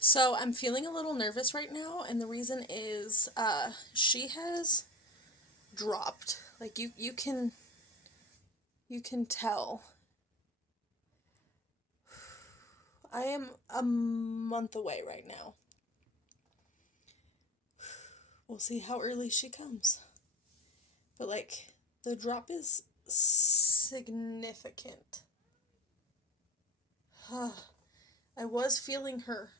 So I'm feeling a little nervous right now, and the reason is she has dropped. Like you can tell. I am a month away right now. We'll see how early she comes. But like the drop is significant. I was feeling her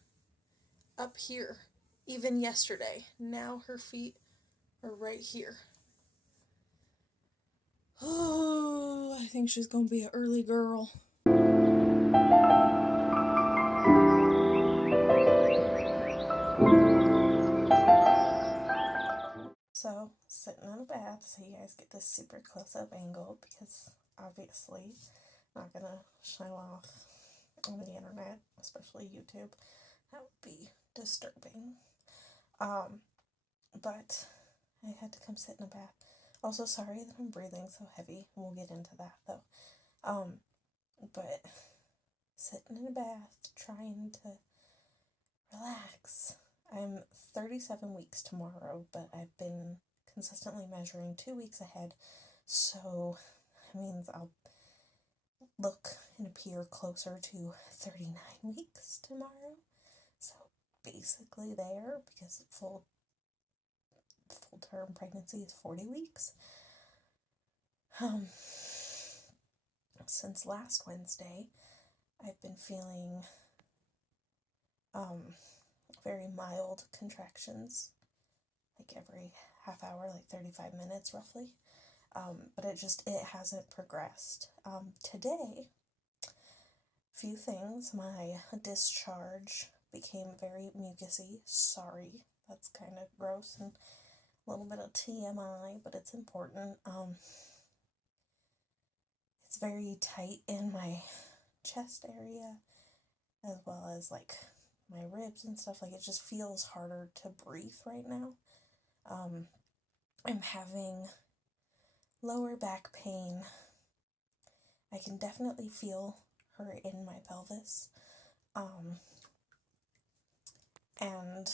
up here even yesterday. Now her feet are right here. Oh, I think she's gonna be an early girl. So, sitting in a bath so you guys get this super close up angle because obviously I'm not gonna show off on the internet, especially YouTube. That would be disturbing. But I had to come sit in a bath. Also, sorry that I'm breathing so heavy. We'll get into that though. But sitting in a bath, trying to relax. I'm 37 weeks tomorrow, but I've been consistently measuring 2 weeks ahead, so that means I'll look and appear closer to 39 weeks tomorrow. So basically there, because full term pregnancy is 40 weeks. Since last Wednesday, I've been feeling very mild contractions, like every half hour, like 35 minutes roughly. But it hasn't progressed. Today, few things. My discharge became very mucusy. Sorry, that's kind of gross and a little bit of TMI, but it's important. It's very tight in my chest area, as well as like my ribs and stuff. Like it just feels harder to breathe right now. I'm having lower back pain. I can definitely feel her in my pelvis. And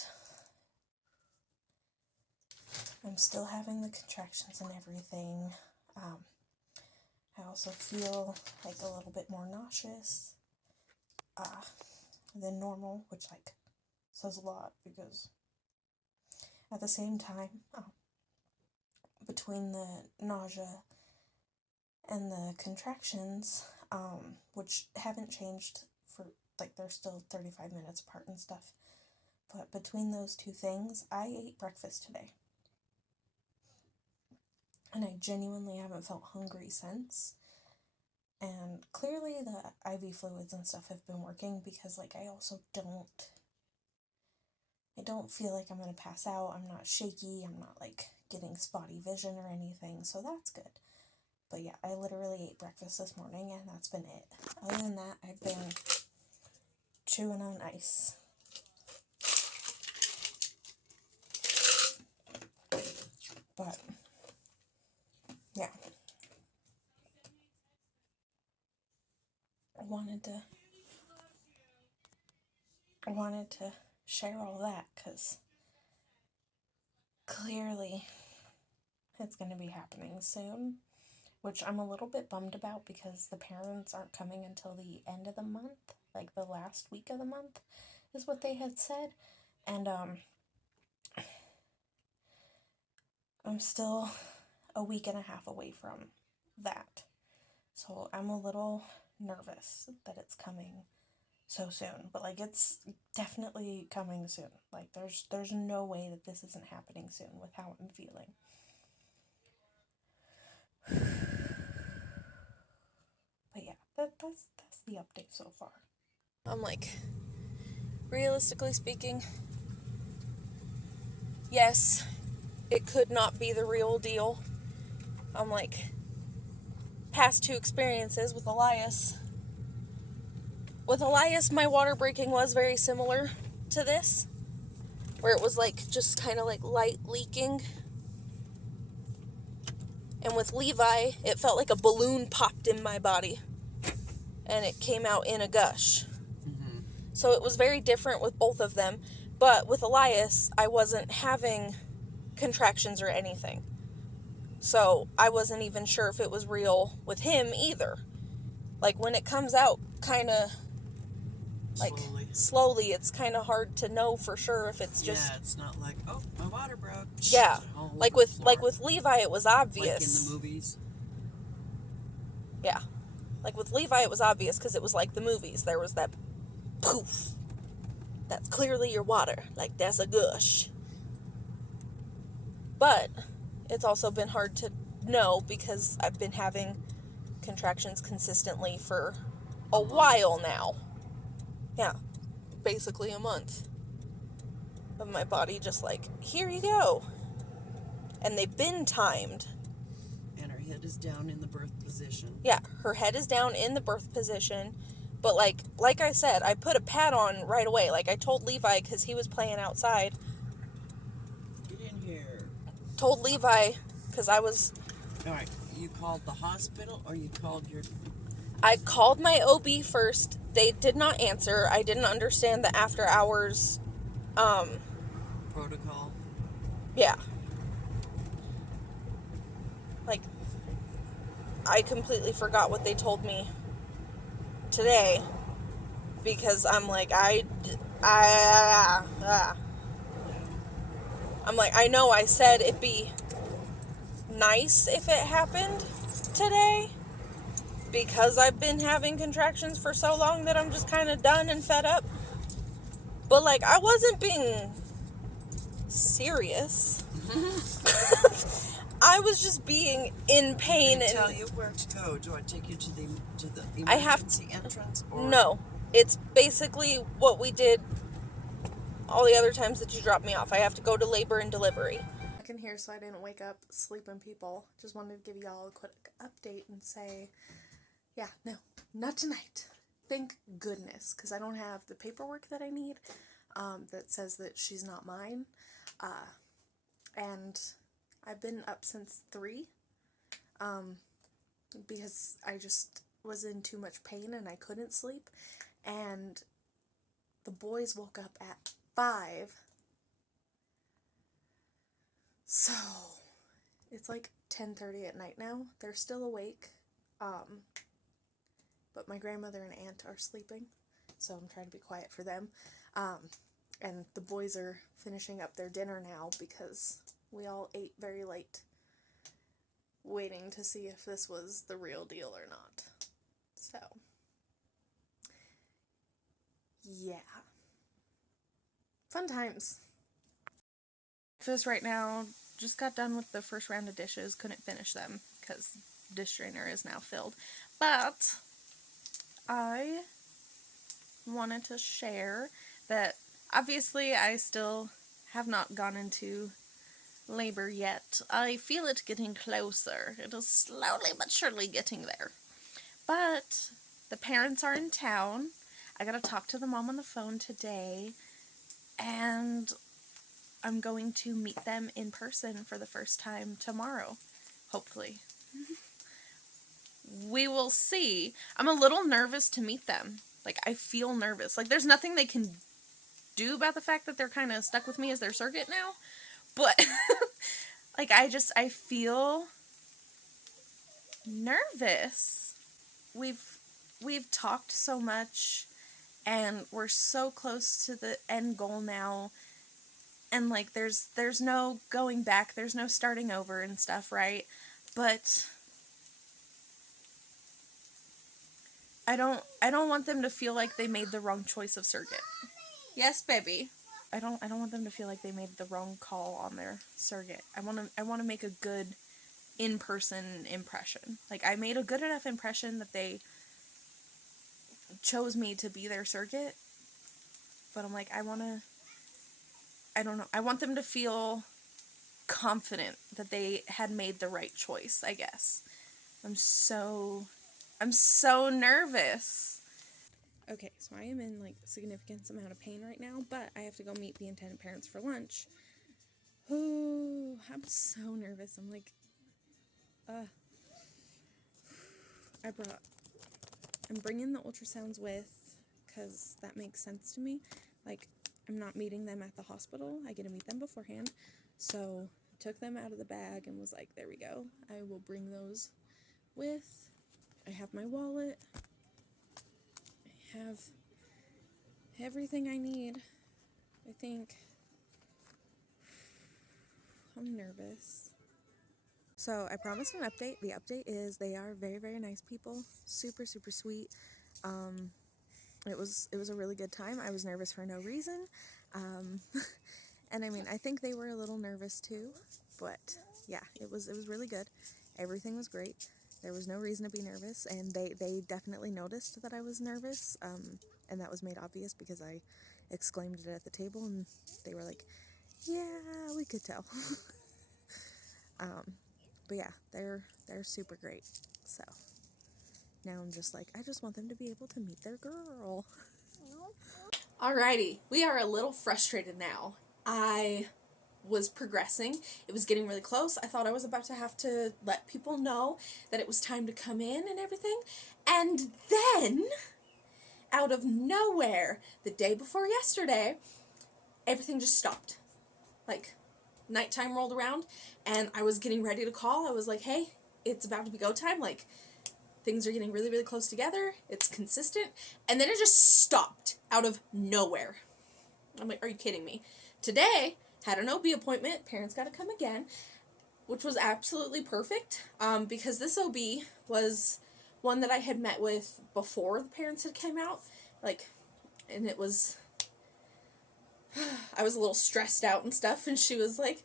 I'm still having the contractions and everything. I also feel like a little bit more nauseous than normal, which like says a lot because at the same time, between the nausea and the contractions, which haven't changed for, like, they're still 35 minutes apart and stuff, but between those two things, I ate breakfast today. And I genuinely haven't felt hungry since. And clearly the IV fluids and stuff have been working because, like, I don't feel like I'm going to pass out. I'm not shaky. I'm not, like, getting spotty vision or anything. So that's good. But yeah, I literally ate breakfast this morning and that's been it. Other than that, I've been chewing on ice. But yeah. I wanted to share all that because clearly it's going to be happening soon, which I'm a little bit bummed about because the parents aren't coming until the end of the month, like the last week of the month is what they had said. And I'm still a week and a half away from that. So I'm a little nervous that it's coming so soon, but like it's definitely coming soon. Like there's no way that this isn't happening soon with how I'm feeling. But yeah, that's the update so far. I'm like, realistically speaking, yes, it could not be the real deal. I'm like, past two experiences with Elias. With Elias, my water breaking was very similar to this, where it was like just kind of like light leaking. And with Levi, it felt like a balloon popped in my body and it came out in a gush. So it was very different with both of them. But with Elias, I wasn't having contractions or anything. So I wasn't even sure if it was real with him either. Like, when it comes out kind of like slowly, it's kind of hard to know for sure if it's just... Yeah, it's not like, oh, my water broke. Yeah. Like with Levi, it was obvious. Like in the movies. Yeah. Like with Levi, it was obvious because it was like the movies. There was that poof. That's clearly your water. Like, that's a gush. But it's also been hard to know because I've been having contractions consistently for a while now. Yeah. Basically a month. Of my body just like, here you go. And they've been timed. And her head is down in the birth position. Yeah, her head is down in the birth position. But like I said, I put a pad on right away. Like, I told Levi, because he was playing outside. Get in here. Told Levi, because I was... Alright, you called the hospital or you called your... I called my OB first. They did not answer. I didn't understand the after hours... protocol. Yeah. Like, I completely forgot what they told me today, because I'm like, I'm like, I know I said it'd be nice if it happened today, because I've been having contractions for so long that I'm just kind of done and fed up. But, like, I wasn't being serious. I was just being in pain. They tell you where to go. Do I take you to the emergency entrance? Or? No. It's basically what we did all the other times that you dropped me off. I have to go to labor and delivery. I can hear, so I didn't wake up sleeping people. Just wanted to give y'all a quick update and say, yeah, no, not tonight. Thank goodness, because I don't have the paperwork that I need that says that she's not mine. And I've been up since 3 because I just was in too much pain and I couldn't sleep. And the boys woke up at 5. So it's like 10:30 at night now. They're still awake. But my grandmother and aunt are sleeping, so I'm trying to be quiet for them. And the boys are finishing up their dinner now because we all ate very late, waiting to see if this was the real deal or not. So, yeah. Fun times. Breakfast right now, just got done with the first round of dishes, couldn't finish them because dish drainer is now filled. But I wanted to share that obviously I still have not gone into labor yet. I feel it getting closer. It is slowly but surely getting there. But the parents are in town. I gotta talk to the mom on the phone today, and I'm going to meet them in person for the first time tomorrow, hopefully. We will see. I'm a little nervous to meet them. Like, I feel nervous. Like, there's nothing they can do about the fact that they're kind of stuck with me as their surrogate now. But, like, I feel nervous. We've talked so much, and we're so close to the end goal now. And, like, there's no going back. There's no starting over and stuff, right? But I don't want them to feel like they made the wrong choice of surrogate. Yes, baby. I don't want them to feel like they made the wrong call on their surrogate. I want to make a good in-person impression. Like, I made a good enough impression that they chose me to be their surrogate. But I'm like, I don't know. I want them to feel confident that they had made the right choice, I guess. I'm so nervous. Okay, so I am in, like, a significant amount of pain right now, but I have to go meet the intended parents for lunch. Oh, I'm so nervous. I'm like, I'm bringing the ultrasounds with, because that makes sense to me. Like, I'm not meeting them at the hospital. I get to meet them beforehand. So, took them out of the bag and was like, there we go. I will bring those with. I have my wallet. I have everything I need, I think. I'm nervous. So I promised an update. The update is they are very, very nice people. Super, super sweet. It was a really good time. I was nervous for no reason. And I mean, I think they were a little nervous too, but yeah, it was really good. Everything was great. There was no reason to be nervous, and they definitely noticed that I was nervous, and that was made obvious because I exclaimed it at the table, and they were like, yeah, we could tell. But yeah, they're super great. So now I'm just like, I just want them to be able to meet their girl. Alrighty, we are a little frustrated now. I was progressing. It was getting really close. I thought I was about to have to let people know that it was time to come in and everything. And then, out of nowhere, the day before yesterday, everything just stopped. Like, nighttime rolled around, and I was getting ready to call. I was like, hey, it's about to be go time. Like, things are getting really, really close together. It's consistent. And then it just stopped out of nowhere. I'm like, are you kidding me? Today, had an OB appointment. Parents got to come again, which was absolutely perfect, because this OB was one that I had met with before the parents had come out. Like, and it was... I was a little stressed out and stuff, and she was like,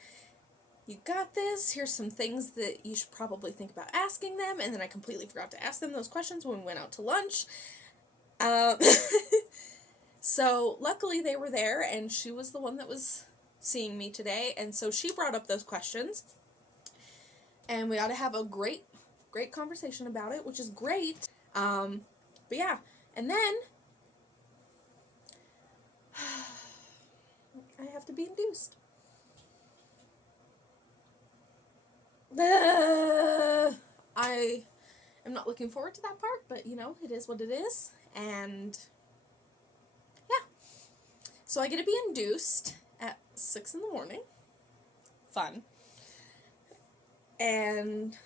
you got this, here's some things that you should probably think about asking them, and then I completely forgot to ask them those questions when we went out to lunch. So, luckily they were there, and she was the one that was seeing me today, and so she brought up those questions, and we got to have a great conversation about it, which is great. But yeah, and then I have to be induced. I am not looking forward to that part, but, you know, it is what it is, and yeah. So I get to be induced at 6 in the morning. Fun. And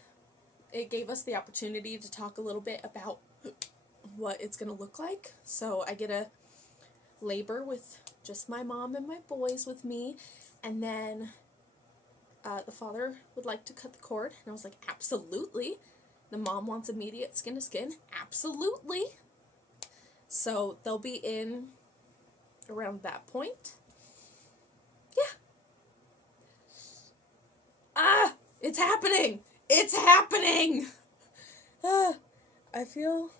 it gave us the opportunity to talk a little bit about what it's going to look like. So I get to labor with just my mom and my boys with me, and then the father would like to cut the cord, and I was like, absolutely. The mom wants immediate skin to skin, absolutely. So they'll be in around that point. Yeah. It's happening. It's happening. I feel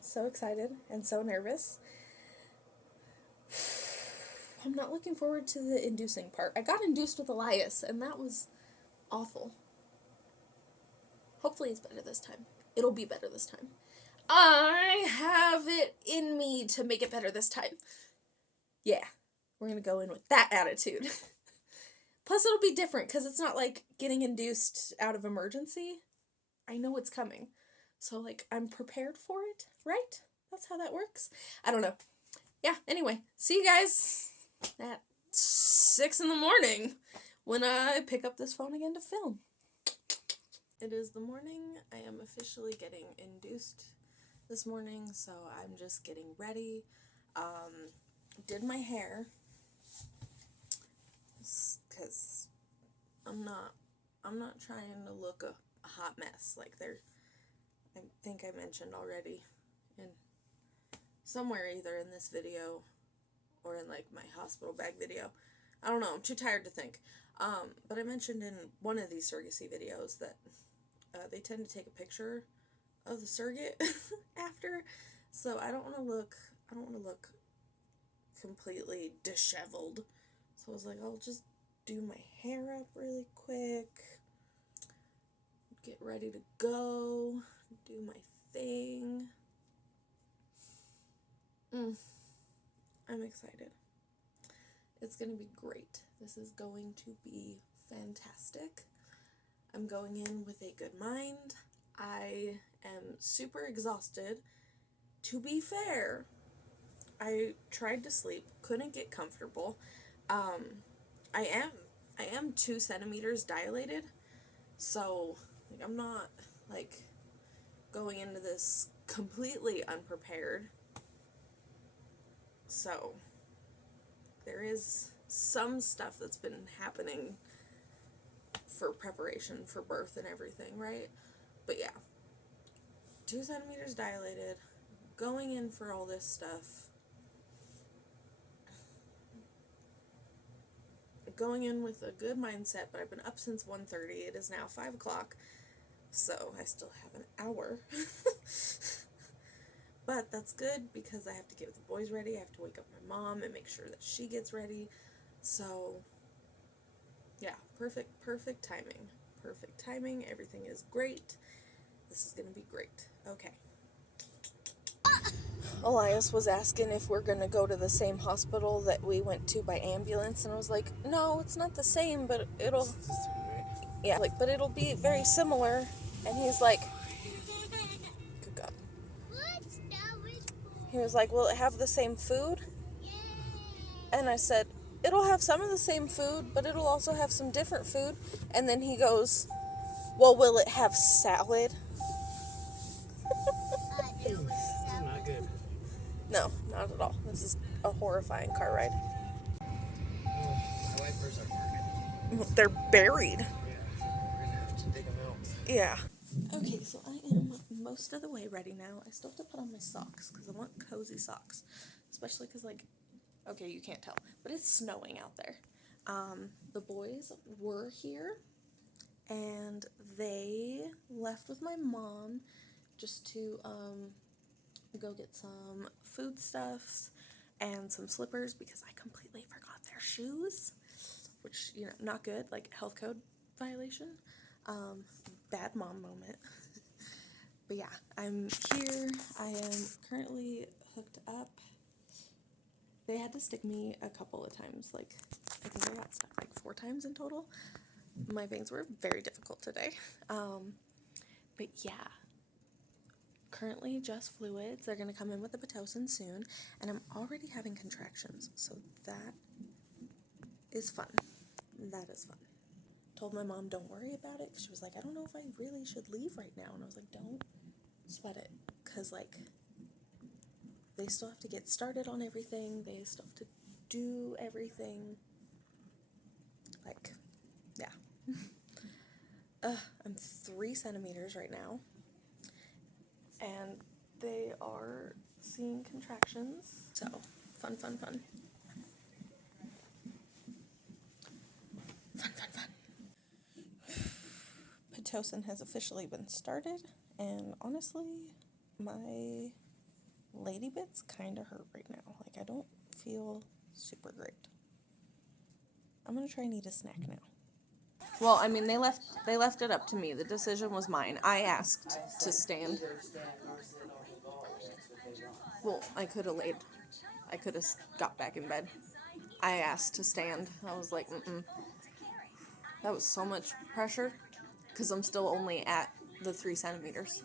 so excited and so nervous. I'm not looking forward to the inducing part. I got induced with Elias, and that was awful. Hopefully it's better this time. It'll be better this time. I have it in me to make it better this time. Yeah, we're going to go in with that attitude. Plus, it'll be different, because it's not like getting induced out of emergency. I know it's coming. So, like, I'm prepared for it, right? That's how that works. I don't know. Yeah, anyway, see you guys at 6 in the morning when I pick up this phone again to film. It is the morning. I am officially getting induced this morning, so I'm just getting ready. Did my hair, because I'm not trying to look a hot mess. Like, I think I mentioned already in somewhere, either in this video or in, like, my hospital bag video. I don't know, I'm too tired to think. But I mentioned in one of these surrogacy videos that they tend to take a picture of the surrogate after, so I don't want to look completely disheveled. So I was like, I'll just do my hair up really quick, get ready to go, do my thing. I'm excited. It's going to be great. This is going to be fantastic. I'm going in with a good mind. I am super exhausted, to be fair, I tried to sleep, couldn't get comfortable. I am 2 centimeters dilated, so like, I'm not like going into this completely unprepared. So there is some stuff that's been happening for preparation for birth and everything, right? But yeah, 2 centimeters dilated, going in for all this stuff, going in with a good mindset, but I've been up since 1:30. It is now 5 o'clock, so I still have an hour. But that's good because I have to get the boys ready. I have to wake up my mom and make sure that she gets ready. So, yeah, perfect timing. Perfect timing. Everything is great. This is going to be great. Okay. Elias was asking if we're going to go to the same hospital that we went to by ambulance, and I was like, no, it's not the same, but it'll, yeah, like, but it'll be very similar. And he's like, good God. He was like, will it have the same food? And I said, it'll have some of the same food, but it'll also have some different food. And then he goes, well, will it have salad? Not good. No, not at all. This is a horrifying car ride. My wipers aren't working. They're buried. Yeah, we're gonna have to dig them out. Yeah. Okay, so I am most of the way ready now. I still have to put on my socks because I want cozy socks. Especially because, like, okay, you can't tell, but it's snowing out there. The boys were here, and they left with my mom just to go get some foodstuffs and some slippers because I completely forgot their shoes, which, you know, not good, like health code violation. Bad mom moment. But yeah, I'm here. I am currently hooked up. They had to stick me a couple of times. Like, I think I got stuck like 4 times in total. My veins were very difficult today. But yeah, currently just fluids. They're going to come in with the Pitocin soon. And I'm already having contractions. So that is fun. That is fun. Told my mom, don't worry about it. She was like, I don't know if I really should leave right now. And I was like, don't sweat it. Because, like, they still have to get started on everything. They still have to do everything. Like, yeah. I'm 3 centimeters right now. And they are seeing contractions. So, fun. Fun. Pitocin has officially been started. And honestly, my lady bits kind of hurt right now. Like, I don't feel super great. I'm gonna try and eat a snack now. Well, I mean, they left it up to me. The decision was mine. I asked to stand. Well, I could have got back in bed. I asked to stand. I was like, That was so much pressure because I'm still only at the 3 centimeters.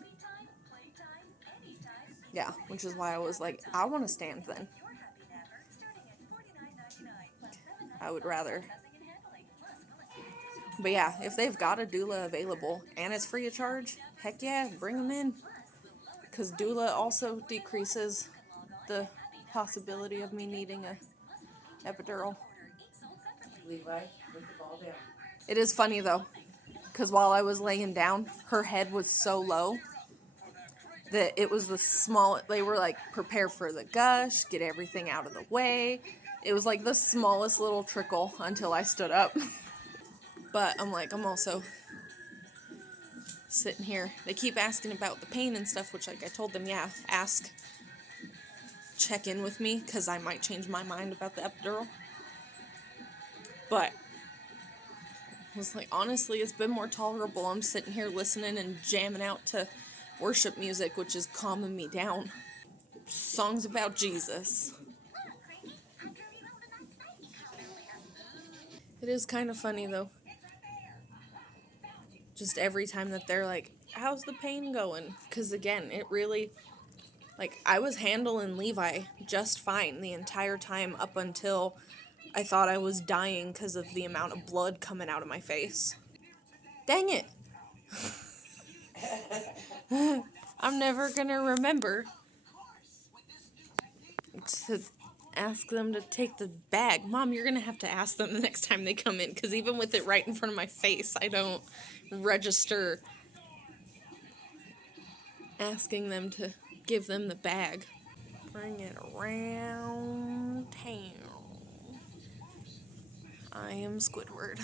Yeah, which is why I was like, I want to stand then. I would rather. But yeah, if they've got a doula available and it's free of charge, heck yeah, bring them in. Because doula also decreases the possibility of me needing a epidural. Levi, put the ball down. It is funny though, because while I was laying down, her head was so low that it was they were like, prepare for the gush, get everything out of the way. It was like the smallest little trickle until I stood up. But I'm like, I'm also sitting here. They keep asking about the pain and stuff, which, like, I told them, yeah, check in with me, because I might change my mind about the epidural. But I was like, honestly, it's been more tolerable. I'm sitting here listening and jamming out to worship music, which is calming me down. Songs about Jesus. It is kind of funny, though. Just every time that they're like, how's the pain going? Because, again, it really, Like, I was handling Levi just fine the entire time up until I thought I was dying because of the amount of blood coming out of my face. Dang it. I'm never gonna remember to ask them to take the bag. Mom, you're gonna have to ask them the next time they come in, because even with it right in front of my face, I don't register asking them to give them the bag. Bring it around town. I am Squidward.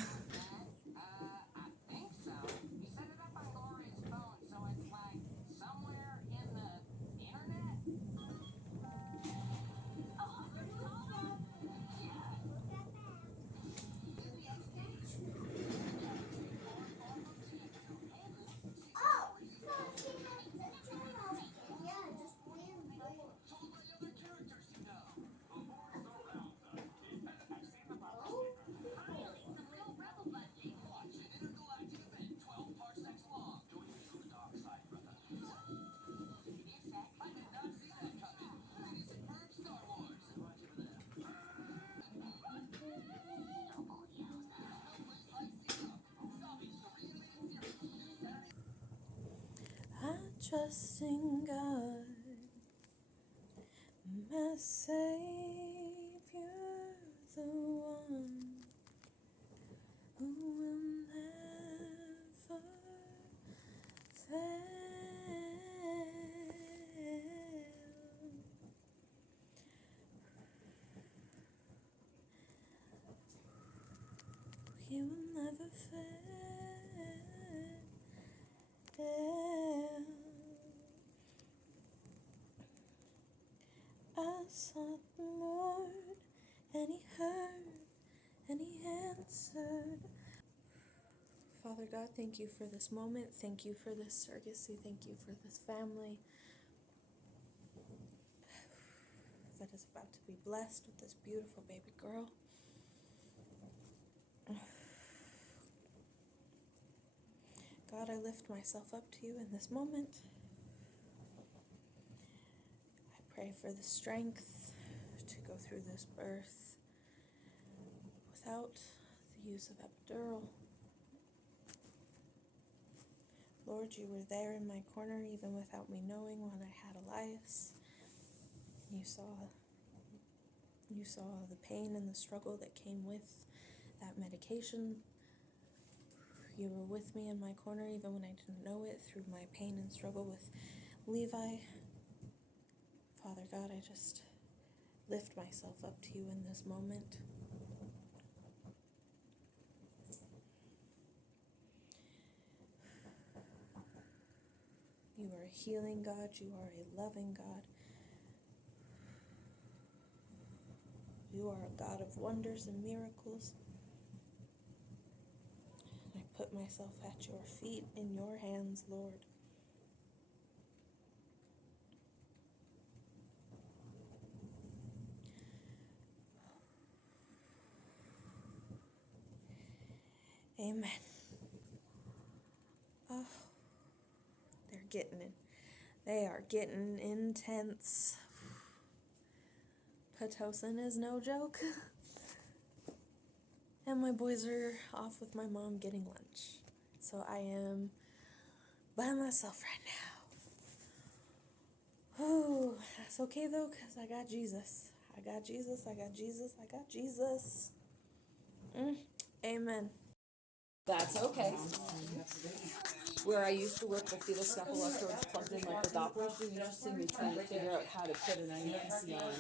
I trust in God, my Savior, the one who will never fail. He will never fail. I sought the Lord, and He heard, and He answered. Father God, thank you for this moment. Thank you for this surrogacy. Thank you for this family that is about to be blessed with this beautiful baby girl. God, I lift myself up to you in this moment. I pray for the strength to go through this birth without the use of epidural. Lord, you were there in my corner even without me knowing when I had Elias. You saw the pain and the struggle that came with that medication. You were with me in my corner even when I didn't know it, through my pain and struggle with Levi. Father God, I just lift myself up to you in this moment. You are a healing God. You are a loving God. You are a God of wonders and miracles. I put myself at your feet, in your hands, Lord. Amen. Oh, they are getting intense. Pitocin is no joke. And my boys are off with my mom getting lunch. So I am by myself right now. Oh, that's okay though, because I got Jesus. I got Jesus. I got Jesus. I got Jesus. Amen. That's okay. Where I used to work, the fetal scalpel electrodes plugged in like the Dopplers do, you just see me trying to figure out how to put an IUPC on.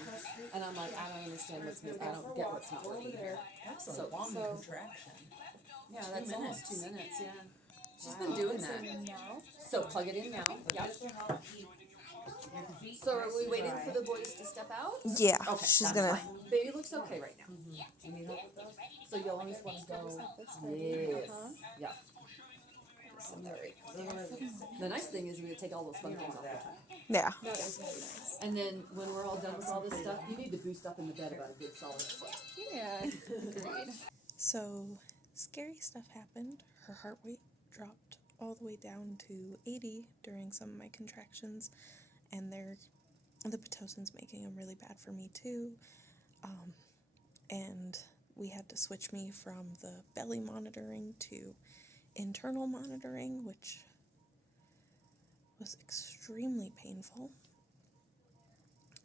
And I'm like, I don't understand what's new. I don't get what's not working here. That's a long contraction. Yeah, that's almost 2 minutes, yeah. She's been doing that. So plug it in now. Yep. So are we waiting for the boys to step out? Yeah, Okay, she's that's gonna. fine. Baby looks okay right now. Do you need help with those? So you'll always want to go. Yes. Yeah. The nice thing is we're gonna take all those fun things off the time. Yeah. That is really nice. And then when we're all done with all this stuff, you need to boost up in the bed about a good solid foot. Yeah, agreed. So, scary stuff happened. Her heart rate dropped all the way down to 80 during some of my contractions, and they're the Pitocin's making them really bad for me too. And we had to switch me from the belly monitoring to internal monitoring, which was extremely painful.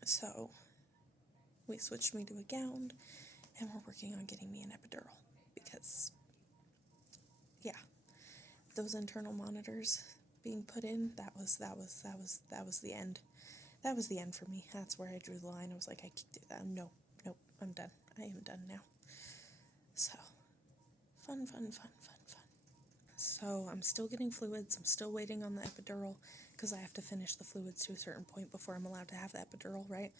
So we switched me to a gown, and we're working on getting me an epidural because, yeah, those internal monitors being put in, that was the end. That was the end for me. That's where I drew the line. I was like, I can't do that. Nope, I'm done. I am done now. So, fun. So, I'm still getting fluids. I'm still waiting on the epidural because I have to finish the fluids to a certain point before I'm allowed to have the epidural, right?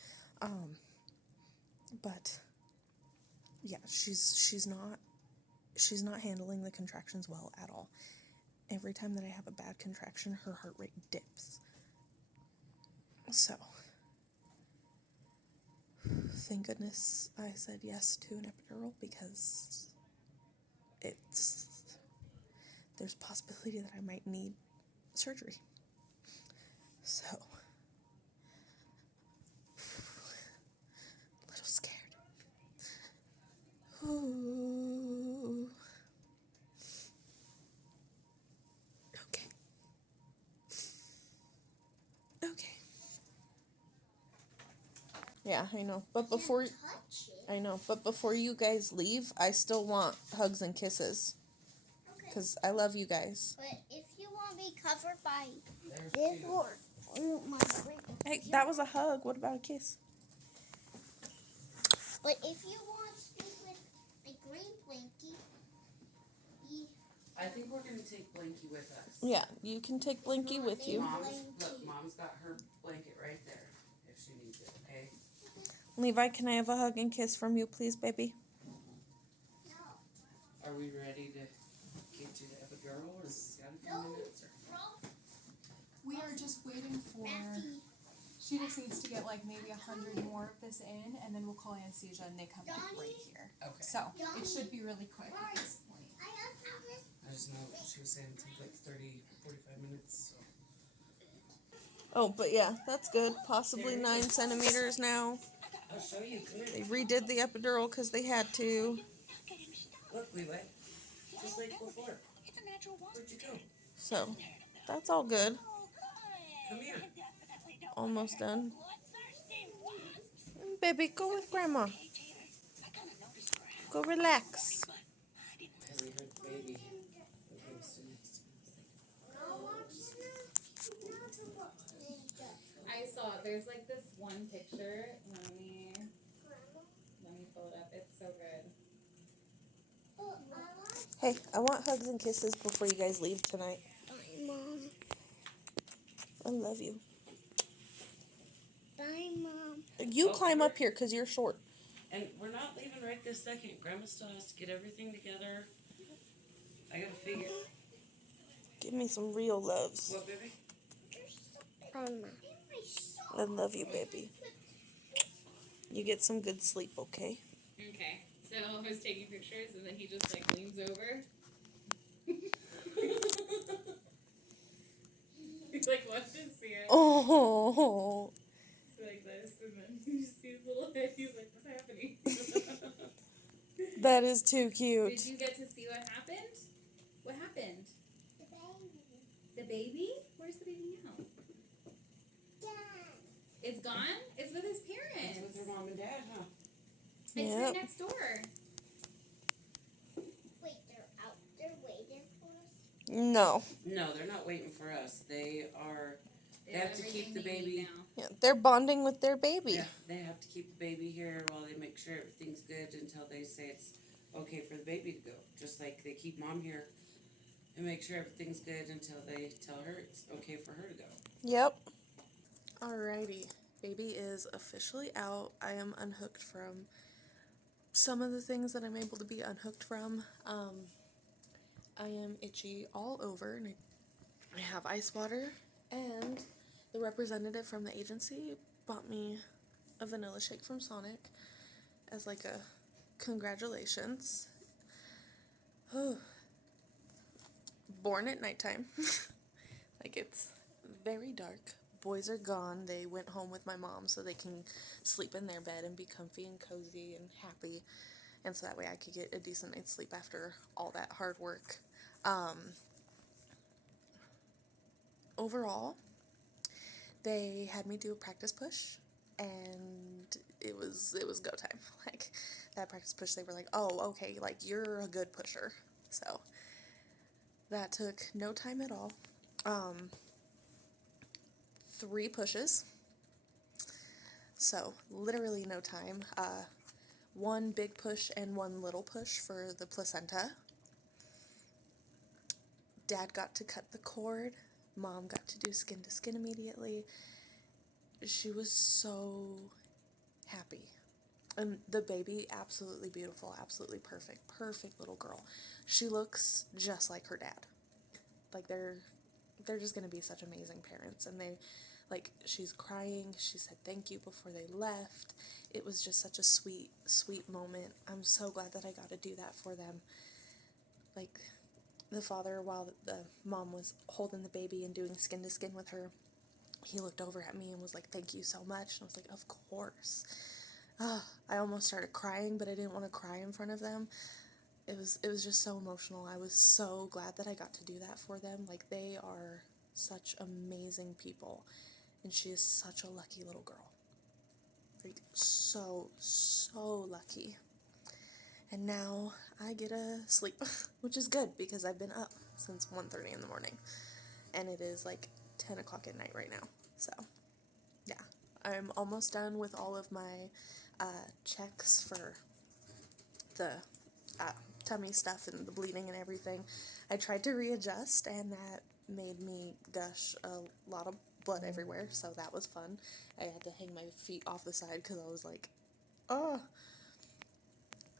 But, yeah, she's not handling the contractions well at all. Every time that I have a bad contraction, her heart rate dips. So, thank goodness I said yes to an epidural because there's a possibility that I might need surgery. So, a little scared. Ooh. Okay. Yeah, I know. But before you guys leave, I still want hugs and kisses. Because I love you guys. But if you want to be covered by this or my green... Hey, that was a hug. What about a kiss? But if you want to sleep with a green blankie... I think we're going to take Blanky with us. Yeah, you can take Blinky with you. Mom's got her blanket right there if she needs it, okay? Levi, can I have a hug and kiss from you, please, baby? Are we ready to get you the epidural, or is it got a few minutes? Or? We are just waiting for. She just needs to get like maybe 100 more of this in, and then we'll call anesthesia, and they come in right here. Okay. So it should be really quick at this point. I just know she was saying it took like 30, 45 minutes. So. Oh, but yeah, that's good. Possibly 9 centimeters now. I'll show you. Come They here. redid the epidural because they had to. Look, Levi. Just like before. Where'd you go? So, that's all good. Come here. Almost done. Baby, go with Grandma. Go relax. I heard the baby. Okay, so next I saw there's like this one picture. Let me pull it up. It's so good. Hey, I want hugs and kisses before you guys leave tonight. Bye, Mom. I love you. Bye, Mom. You climb up here because you're short. And we're not leaving right this second. Grandma still has to get everything together. I gotta figure. Give me some real loves. What, baby? I love you, baby. You get some good sleep, okay? Okay. So I was taking pictures, and then he just like leans over. He's like, watch this, see it. Oh, It's like this, and then you just see his little head. He's like, what's happening? that is too cute. Did you get to see what happened? What happened? The baby? Where's the baby now? It's gone? It's with his parents. It's with her mom and dad, huh? It's Yep. right next door. Wait, they're out there waiting for us? No. No, they're not waiting for us. They have to keep the Everything they need baby. now. Yeah, they're bonding with their baby. Yeah, they have to keep the baby here while they make sure everything's good until they say it's okay for the baby to go. Just like they keep mom here and make sure everything's good until they tell her it's okay for her to go. Yep. Alrighty. Baby is officially out. I am unhooked from some of the things that I'm able to be unhooked from. I am itchy all over, and I have ice water, and the representative from the agency bought me a vanilla shake from Sonic as like a congratulations. Born at nighttime. Like, it's very dark, boys are gone. They went home with my mom so they can sleep in their bed and be comfy and cozy and happy. And so that way I could get a decent night's sleep after all that hard work. Overall, they had me do a practice push, and it was go time. Like, that practice push, they were like, oh, okay, like, you're a good pusher. So that took no time at all. 3 pushes, so literally no time. 1 big push and 1 little push for the placenta. Dad got to cut the cord. Mom got to do skin to skin immediately. She was so happy. And the baby, absolutely beautiful, absolutely perfect little girl. She looks just like her dad. Like, they're just gonna be such amazing parents. And they, like, she's crying. She said thank you before they left. It was just such a sweet moment. I'm so glad that I got to do that for them. Like, the father, while the mom was holding the baby and doing skin to skin with her, he looked over at me and was like, thank you so much. And I was like, of course. I almost started crying, but I didn't want to cry in front of them. It was just so emotional. I was so glad that I got to do that for them. Like, they are such amazing people, and she is such a lucky little girl. Like, so lucky. And now I get to sleep, which is good because I've been up since 1:30 in the morning, and it is like 10 o'clock at night right now. So, yeah, I'm almost done with all of my checks for the tummy stuff and the bleeding and everything. I tried to readjust, and that made me gush a lot of blood everywhere, so that was fun. I had to hang my feet off the side because I was like, oh,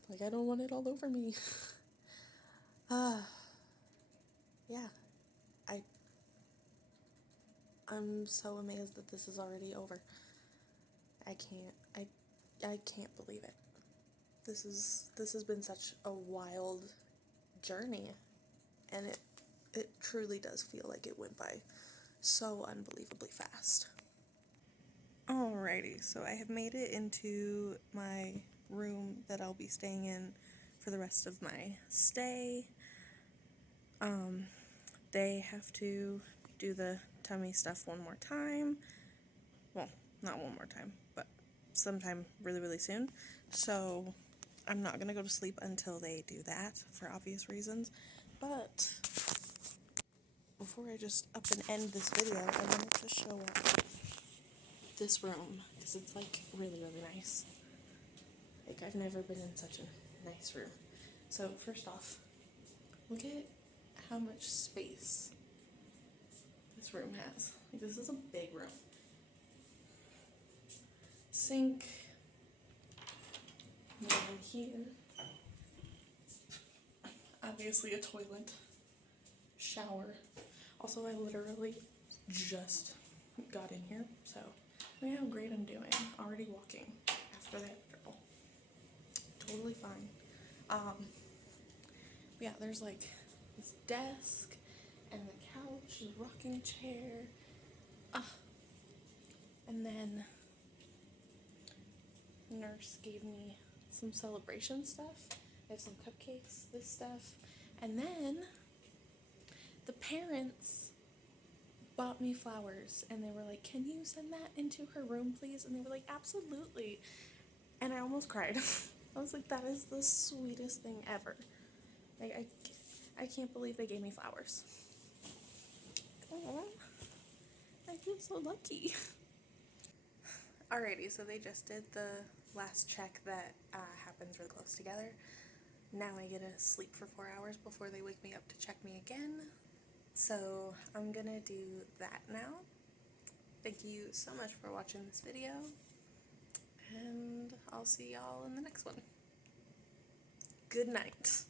like, I don't want it all over me. Yeah, I'm so amazed that this is already over. I can't believe it. This has been such a wild journey, and it truly does feel like it went by so unbelievably fast. Alrighty, so I have made it into my room that I'll be staying in for the rest of my stay. They have to do the tummy stuff one more time. Well, not one more time, but sometime really soon. So I'm not gonna go to sleep until they do that for obvious reasons. But before I just up and end this video, I wanted to show off this room because it's like really nice. Like, I've never been in such a nice room. So first off, look at how much space this room has. Like, this is a big room. Sink, down here. Obviously a toilet, shower. Also, I literally just got in here, so look at how great I'm doing. Already walking after that girl. Totally fine. Yeah, there's like this desk and the couch, the rocking chair. And then nurse gave me some celebration stuff. I have some cupcakes, this stuff. And then the parents bought me flowers, and they were like, can you send that into her room, please? And they were like, absolutely. And I almost cried. I was like, that is the sweetest thing ever. Like, I can't believe they gave me flowers. Aww. I feel so lucky. Alrighty, so they just did the last check that happens really close together. Now I get to sleep for 4 hours before they wake me up to check me again. So I'm gonna do that now. Thank you so much for watching this video, and I'll see y'all in the next one. Good night.